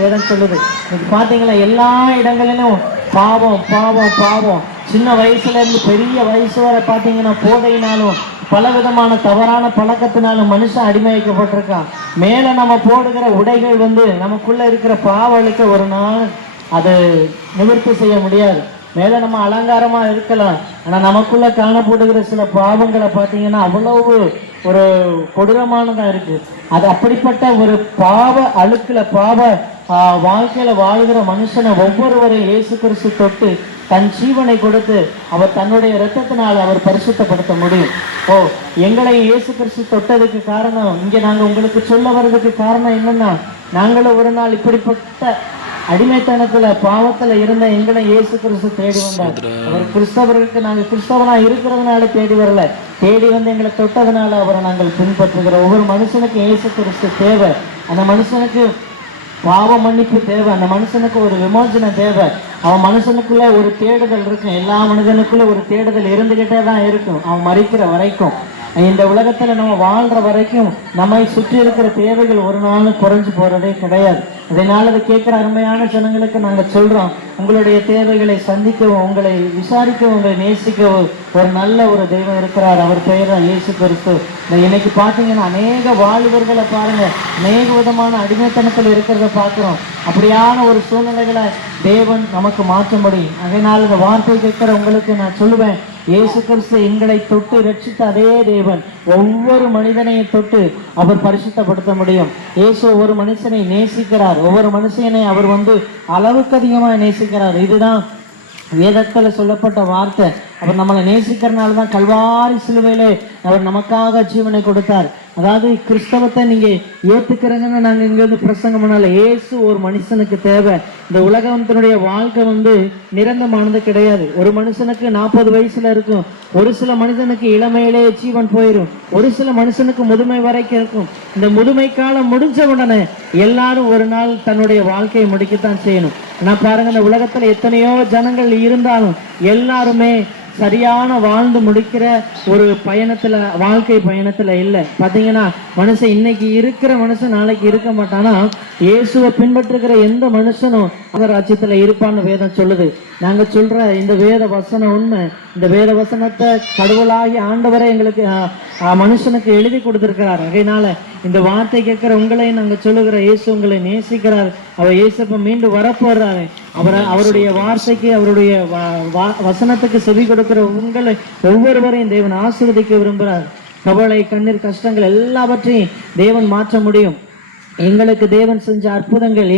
வேதம் சொல்லுது. இன்னைக்கு பாத்தீங்களா, எல்லா இடங்களிலும் பாவம் பாவம் பாவம். சின்ன வயசுல இருந்து பெரிய வயசு வரை பாத்தீங்கன்னா போதையினாலும் பல விதமான தவறான பழக்கத்தினாலும் மனுஷன் அடிமைக்கப்பட்டிருக்கான். மேல நம்ம போடுகிற உடைகள் நமக்குள்ள இருக்கிற பாவலுக்கு ஒரு நாள் அது நிவர்த்தி செய்ய முடியாது. மேல நம்ம அலங்காரமா இருக்கலாம், ஆனா நமக்குள்ள காணப்படுகிற சில பாவங்களை பார்த்தீங்கன்னா அவ்வளவு ஒரு கொடூரமானதா இருக்கு. அது அப்படிப்பட்ட ஒரு பாவ அழுக்குல பாவ வாழ்க்கையில வாழுகிற மனுஷனை ஒவ்வொருவரையும் இயேசு கிறிஸ்து தொட்டு தன் ஜீவனை கொடுத்து அவர் தன்னுடைய இரத்தத்தினால் அவர் பரிசுத்தப்படுத்த முடியும். எங்களை இயேசு கிறிஸ்து தொட்டதுக்கு காரணம், இங்க நாங்க உங்களுக்கு சொல்ல வர்றதுக்கு காரணம் என்னன்னா, நாங்களும் ஒரு நாள் இப்படிப்பட்ட அடிமைத்தனத்துல பாவத்துல இருந்த எங்களை இயேசு கிறிஸ்து தேடி வந்தார். அவர் கிறிஸ்தவர்களுக்கு நாங்கள் கிறிஸ்தவனா இருக்கிறதுனால தேடி வரல, தேடி வந்து எங்களை தொட்டதுனால அவரை நாங்கள் பின்பற்றுகிறோம். ஒவ்வொரு மனுஷனுக்கு இயேசு கிறிஸ்து தேவை. அந்த மனுஷனுக்கு பாவ மன்னிப்பு தேவை, அந்த மனுஷனுக்கு ஒரு விமோசன தேவை. அவன் மனுஷனுக்குள்ள ஒரு தேடுதல் இருக்கும். எல்லா மனிதனுக்குள்ள ஒரு தேடுதல் இருந்துகிட்டே தான் இருக்கும், அவன் மறிக்கிற வரைக்கும். இந்த உலகத்துல நம்ம வாழ்ற வரைக்கும் நம்மை சுற்றி இருக்கிற தேவைகள் ஒரு நாளும் குறைஞ்சு போறதே கிடையாது. அதனால அதை கேட்கிற அருமையான ஜனங்களுக்கு நாங்க சொல்றோம், உங்களுடைய தேவைகளை சந்திக்கவும், உங்களை விசாரிக்கவும், உங்களை நேசிக்கவும் ஒரு நல்ல ஒரு தெய்வம் இருக்கிறார். அவர் பெயர் தான் இயேசு கிறிஸ்து. இன்னைக்கு பாத்தீங்கன்னா அநேக வாலிபர்களை பாருங்க, அநேக விதமான அடிமைத்தனத்தில் இருக்கிறத பார்க்கிறோம். அப்படியான ஒரு சூழ்நிலைகளை தேவன் நமக்கு மாற்ற முடியும். அதனால இந்த வார்த்தை கேட்கிற உங்களுக்கு நான் சொல்லுவேன், இயேசு கிறிஸ்து எங்களை தொட்டு ரட்சித்த அதே தேவன் ஒவ்வொரு மனிதனையும் தொட்டு அவர் பரிசுத்தப்படுத்த முடியும். இயேசு ஒவ்வொரு மனுஷனை நேசிக்கிறார், ஒவ்வொரு மனுஷனை அவர் அளவுக்கு அதிகமாக நேசிக்கிறார். இதுதான் வேதத்துல சொல்லப்பட்ட வார்த்தை. அவர் நம்மளை நேசிக்கிறனாலதான் கல்வாரி சிலுவையிலே அவர் நமக்காக ஜீவனை கொடுத்தார். அதாவது கிறிஸ்தவத்தை நீங்க ஏத்துக்கிறீங்கன்னு நாங்க இங்க பிரசங்கம் பண்ணல. இயேசு ஒரு மனுஷனுக்கு தேவை. இந்த உலகத்தினுடைய வாழ்க்கை நிரந்தரமானது கிடையாது. ஒரு மனுஷனுக்கு 40 வயசுல இருக்கும், ஒரு சில மனுஷனுக்கு இளமையிலே ஜீவன் போயிடும், ஒரு சில மனுஷனுக்கு முதுமை வரைக்கும் இருக்கும். இந்த முதுமை காலம் முடிஞ்ச உடனே எல்லாரும் ஒரு நாள் தன்னுடைய வாழ்க்கையை முடிக்கத்தான் செய்யணும். நான் பாருங்க, இந்த உலகத்துல எத்தனையோ ஜனங்கள் இருந்தாலும் எல்லாருமே சரியான வாழ்ந்து முடிக்கிற ஒரு பயணத்துல, வாழ்க்கை பயணத்துல இல்லை. பாத்தீங்கன்னா மனுஷன் இன்னைக்கு இருக்கிற மனுஷன் நாளைக்கு இருக்க மாட்டானா, இயேசுவை பின்பற்றுகிற எந்த மனுஷனும் ராஜ்யத்துல இருப்பான்னு வேதம் சொல்லுது. நாங்க சொல்ற இந்த வேத வசனம் உண்மை. இந்த வேத வசனத்தை கடவுளாகி ஆண்டவரை எங்களுக்கு மனுஷனுக்கு எழுதி கொடுத்திருக்கிறார். அதனால இந்த வார்த்தை கேட்கிற உங்களை நாங்க சொல்லுகிற, இயேசு உங்களை நேசிக்கிறார். அவர் இயேசுப்ப மீண்டும் வரப்போறாரு. அவருடைய வார்த்தைக்கு, அவருடைய வசனத்துக்கு செவி கொடுக்கிற உங்களை ஒவ்வொருவரையும் தேவன் ஆசீர்வதிக்க விரும்புகிறார். கவலை, கண்ணீர், கஷ்டங்கள் எல்லாவற்றையும் தேவன் மாற்ற முடியும். எங்களுக்கு தேவன் செஞ்ச அற்புதங்கள்